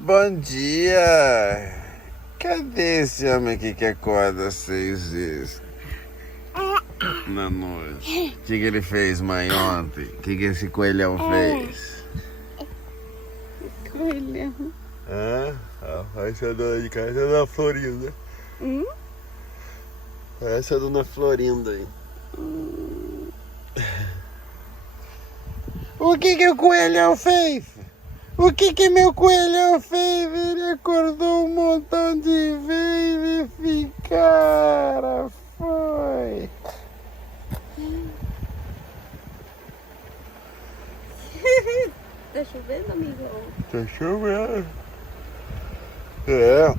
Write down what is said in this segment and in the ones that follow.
Bom dia! Cadê esse homem aqui que acorda às 6 vezes na noite? O que ele fez, mãe, ontem? O que esse coelhão fez? Coelhão. Essa é a dona de casa, essa é a dona Florinda. Essa é a dona Florinda aí. O que o coelhão fez? O que meu coelhão fez? Ele acordou um montão de vezes e cara, foi. Tá chovendo, amigo? Tá chovendo. É.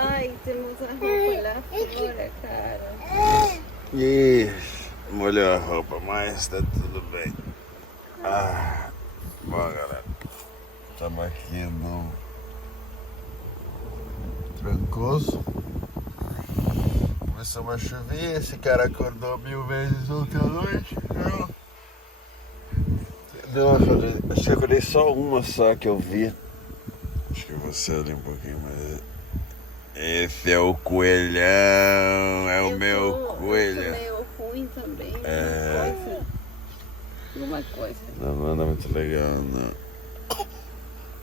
Ai, temos a roupa lá fora, cara. Isso. Molhou a roupa, mas tá tudo bem. Bom, galera. Estamos aqui no Trancoso. Começou a chover, esse cara acordou 1000 vezes ontem à noite. Acho que eu acordei só uma só que eu vi. Acho que você ali um pouquinho, mas... Esse é o coelhão, é o meu coelho. Eu meio ruim também. Alguma coisa. Não anda muito legal, não.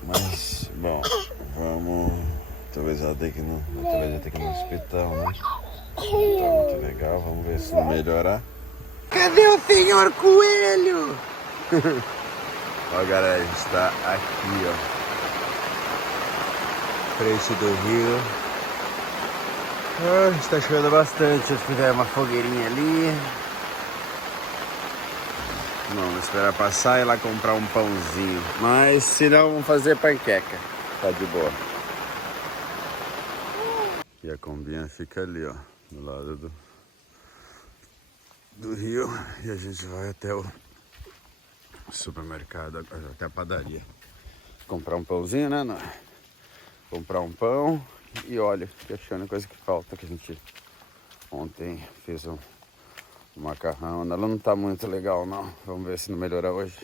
Mas, bom, vamos... Talvez ela tenha que ir no hospital, né? Não tá muito legal, vamos ver se não melhorar. Cadê o senhor coelho? Ó, galera, a gente tá aqui, ó. Frente do rio. Está chovendo bastante, se tiver uma fogueirinha ali. Vamos esperar passar e ir lá comprar um pãozinho. Mas se não, vamos fazer panqueca. Tá de boa. E a combinha fica ali, ó. Do lado do rio. E a gente vai até o supermercado, até a padaria. Comprar um pãozinho, né? Comprar um pão e óleo. Que é a única coisa que falta, que a gente ontem fez um macarrão. Ela não tá muito legal, não. Vamos ver se não melhorar hoje.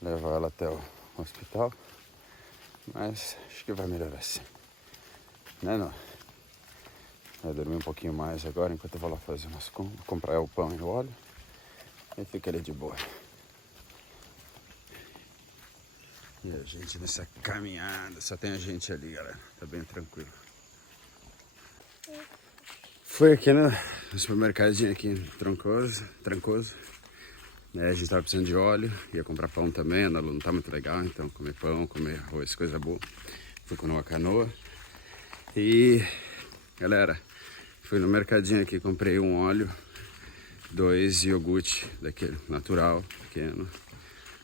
Levar ela até o hospital. Mas acho que vai melhorar sim. Né, não? Vai dormir um pouquinho mais agora, enquanto eu vou lá fazer umas compras. Comprar o pão e o óleo. E fica ali de boa. E a gente nessa caminhada. Só tem a gente ali, galera. Tá bem tranquilo. Foi aqui no supermercadinho aqui em Trancoso. A gente tava precisando de óleo, ia comprar pão também, a não tá muito legal, então comer pão, comer arroz, coisa boa. Fui com uma canoa. E, galera, fui no mercadinho aqui, comprei um óleo, 2 iogurte daquele natural, pequeno,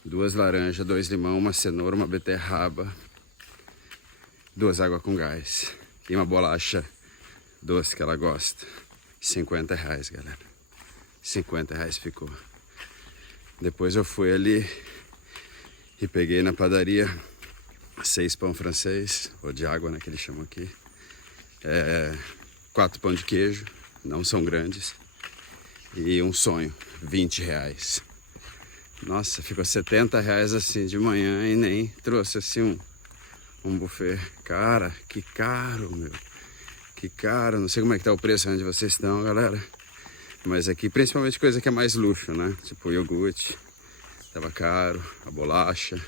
2 laranjas, 2 limão, uma cenoura, uma beterraba, 2 água com gás e uma bolacha doce que ela gosta. R$50, galera. R$50 ficou. Depois eu fui ali e peguei na padaria 6 pão francês, ou de água, né, que eles chamam aqui. 4 pão de queijo, não são grandes. E um sonho, R$20. Nossa, ficou R$70 assim de manhã e nem trouxe assim um buffet. Cara, que caro, meu. Que caro, não sei como é que tá o preço onde vocês estão, galera. Mas aqui, principalmente coisa que é mais luxo, né? Tipo o iogurte, tava caro, a bolacha.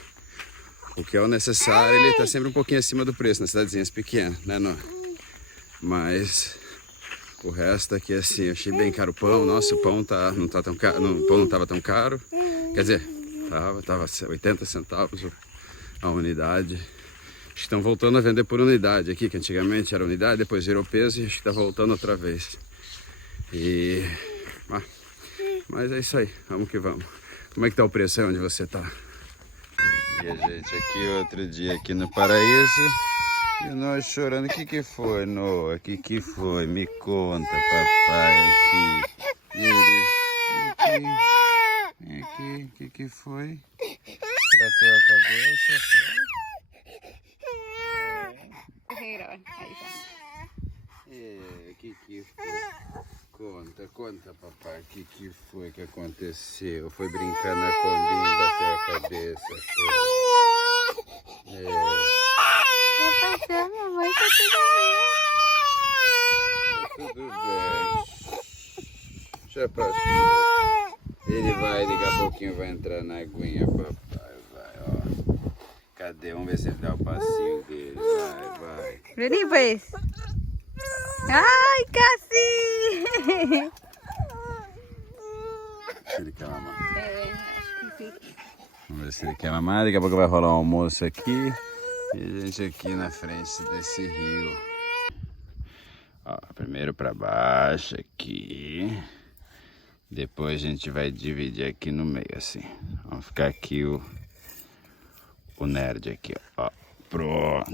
O que é o necessário, ele tá sempre um pouquinho acima do preço nas cidadezinhas pequenas, né? Não? Mas o resto aqui, assim, achei bem caro o pão. Nossa, o pão não tá tão caro, o pão não tava tão caro. Quer dizer, tava 80 centavos a unidade. Acho que estão voltando a vender por unidade aqui, que antigamente era unidade, depois virou peso e acho que está voltando outra vez. Mas é isso aí, vamos que vamos. Como é que tá o preço aí onde você tá? E a gente aqui, outro dia aqui no Paraíso, e nós chorando. O que foi, Noah? O que foi? Me conta, papai, aqui. Aqui, o que foi? Bateu a cabeça, foi? Aí tá. Que foi? Conta, papai, o que foi que aconteceu? Foi brincando na combinha, bateu a cabeça. Foi. Já passou, minha mãe, tá Tudo bem. Já passou. Ele vai, daqui a pouquinho vai entrar na aguinha, papai. Vai, ó. Cadê? Vamos ver se ele dá o passinho dele. Vai. Vem, pues. Ai, Cassi! Se ele quer mamar. Acho que sim. Vamos ver se ele quer mamar. Daqui a pouco vai rolar um almoço aqui. E a gente aqui na frente desse rio. Ó, primeiro pra baixo aqui. Depois a gente vai dividir aqui no meio, assim. Vamos ficar aqui o nerd aqui, ó. Pronto.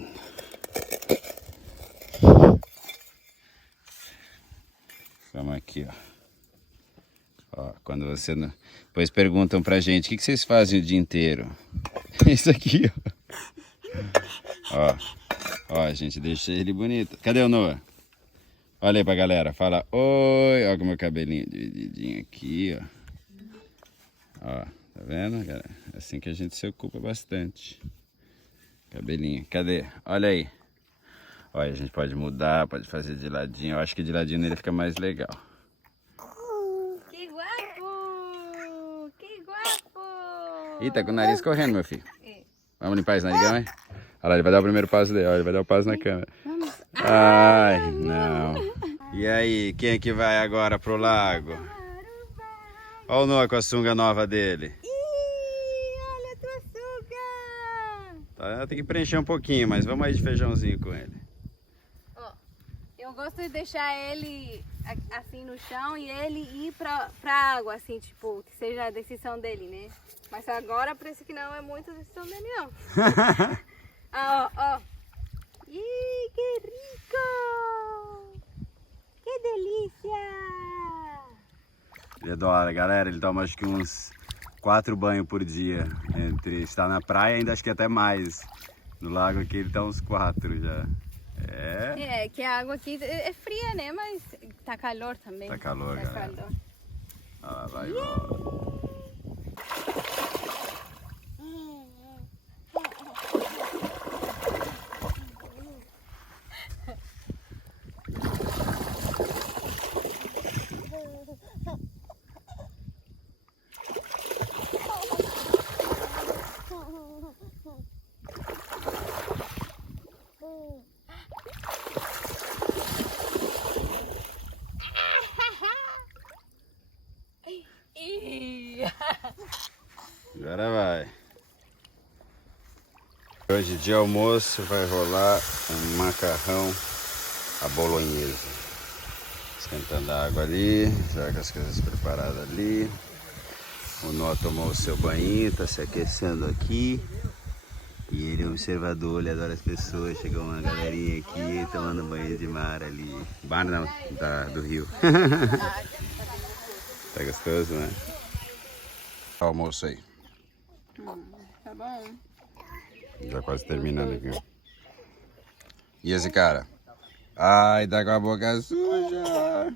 Vamos aqui, ó. Quando você não... Depois perguntam pra gente, o que vocês fazem o dia inteiro? Isso aqui, ó. Ó, a gente deixa ele bonito. Cadê o Noah? Olha aí pra galera, fala oi. Olha com o meu cabelinho divididinho aqui, ó. Ó, tá vendo, galera? É assim que a gente se ocupa bastante. Cabelinho, cadê? Olha aí. Olha, a gente pode mudar, pode fazer de ladinho. Eu acho que de ladinho ele fica mais legal. Que guapo! Que guapo! Ih, tá com o nariz correndo, meu filho. Vamos limpar esse narigão, hein? Olha lá, ele vai dar o primeiro passo dele. Olha, ele vai dar o passo na câmera. Ai, não. E aí, quem é que vai agora pro lago? Olha o Noah com a sunga nova dele. Olha a tua sunga! Tá, tem que preencher um pouquinho, mas vamos aí de feijãozinho com ele. Ó, eu gosto de deixar ele assim no chão e ele ir pra água, assim, tipo, que seja a decisão dele, né? Mas agora parece que não é muito a decisão dele, não. Ó. Ih, que rico! Que delícia! Ele adora, galera. Ele toma acho que uns 4 banhos por dia. Entre estar na praia, ainda acho que até mais. No lago aqui ele tá uns 4 já. É, que a água aqui é fria, né? Mas tá calor também. Tá calor, tá galera. calor. Ah, vai e volta. Agora vai. Hoje de almoço vai rolar um macarrão à bolonhesa. Esquentando a água ali, já com as coisas preparadas ali. O Nó tomou o seu banho, tá se aquecendo aqui. E ele é um observador, ele adora as pessoas. Chegou uma galerinha aqui tomando banho de mar ali. Bar não, do rio. Tá gostoso, né? Olha o almoço aí. Tá bom. Já quase terminando aqui. E esse cara? Ai, tá com a boca suja.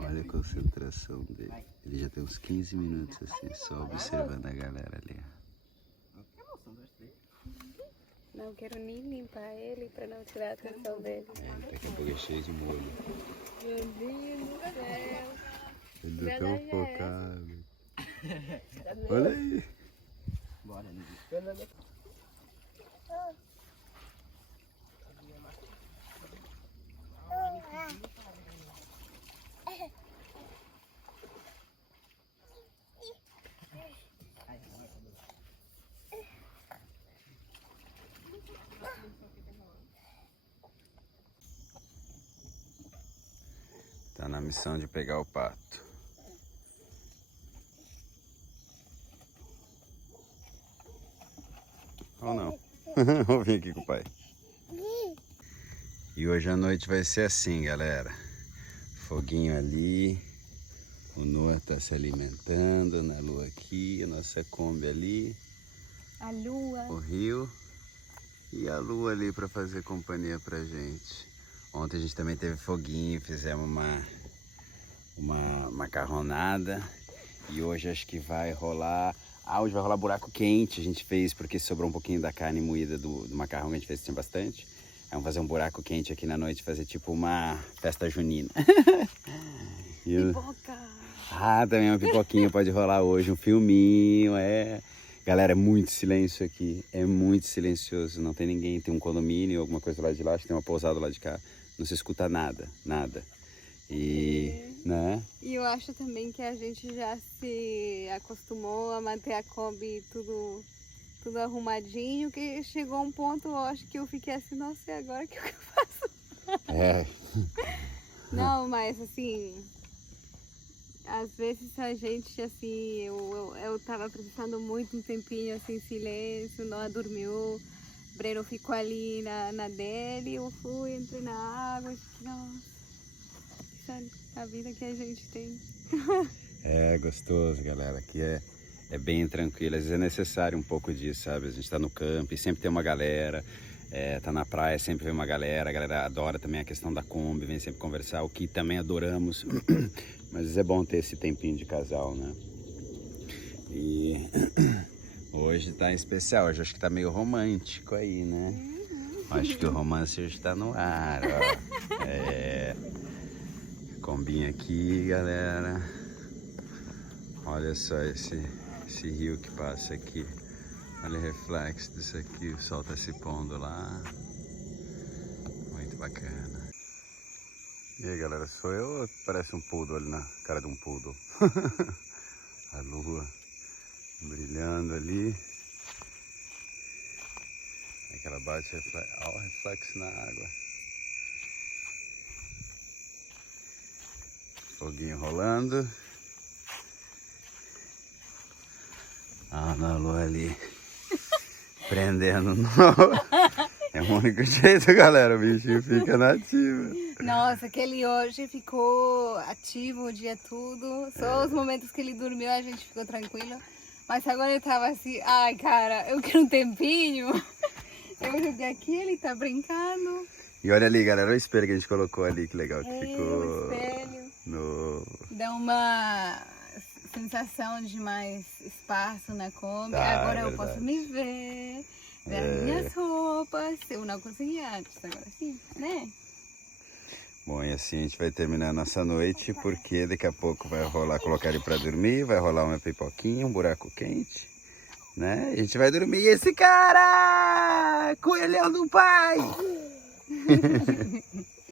Olha a concentração dele. Ele já tem uns 15 minutos assim, só observando a galera ali. Não quero nem limpar ele pra não tirar a atenção dele. Daqui a pouco é cheio de molho. Meu Deus do céu. Ele tá tão focado. Olha aí. Bora, Tá na missão de pegar o pato. Ou não? Vamos vir aqui com o pai. E hoje à noite vai ser assim, galera. Foguinho ali. O Noah tá se alimentando na lua aqui. A nossa Kombi ali. A lua. O rio. E a lua ali para fazer companhia pra gente. Ontem a gente também teve foguinho, fizemos uma macarronada. E hoje acho que vai rolar... hoje vai rolar buraco quente. A gente fez porque sobrou um pouquinho da carne moída do macarrão que a gente fez, tinha bastante. Aí vamos fazer um buraco quente aqui na noite, fazer tipo uma festa junina. Pipoca! Também uma pipoquinha pode rolar hoje, um filminho, Galera, é muito silêncio aqui, é muito silencioso, não tem ninguém, tem um condomínio, alguma coisa lá de lá, tem uma pousada lá de cá, não se escuta nada, nada. Né? E eu acho também que a gente já se acostumou a manter a Kombi tudo arrumadinho, que chegou um ponto, eu acho que eu fiquei assim, nossa, e agora o que eu faço? Não, mas assim, às vezes a gente, assim, eu tava precisando muito um tempinho, assim, silêncio, não dormiu, Breno ficou ali na dele, eu fui, entrei na água, e fiquei, nossa, a vida que a gente tem. É gostoso, galera, aqui é bem tranquilo, às vezes é necessário um pouco disso, sabe? A gente tá no campo e sempre tem uma galera, tá na praia, sempre vem uma galera, a galera adora também a questão da Kombi, vem sempre conversar, o que também adoramos, mas é bom ter esse tempinho de casal, né? E hoje tá especial, hoje acho que tá meio romântico aí, né? Acho que o romance hoje tá no ar, ó. Combinha aqui, galera. Olha só esse rio que passa aqui. Olha o reflexo disso aqui, o sol tá se pondo lá. Muito bacana. E aí, galera, sou eu ou parece um poodle ali na cara de um poodle? A lua brilhando ali. Aí que ela bate, olha o reflexo na água. Foguinho rolando. Na lua ali. Prendendo no... É o único jeito, galera. O bichinho fica nativo. Nossa, aquele hoje ficou ativo o dia todo. Só os momentos que ele dormiu a gente ficou tranquilo. Mas agora ele tava assim, ai cara, eu quero um tempinho. Eu joguei aqui, ele tá brincando. E olha ali, galera, o espelho que a gente colocou ali, que legal que ficou. O espelho. No... Dá uma sensação de mais espaço na Kombi. Agora eu posso me ver as minhas roupas. Eu não conseguia antes, agora sim, né? Bom, e assim a gente vai terminar a nossa noite, porque daqui a pouco vai rolar, colocar ele pra dormir, vai rolar uma pipoquinha, um buraco quente, né? E a gente vai dormir. E esse cara, coelhão do pai!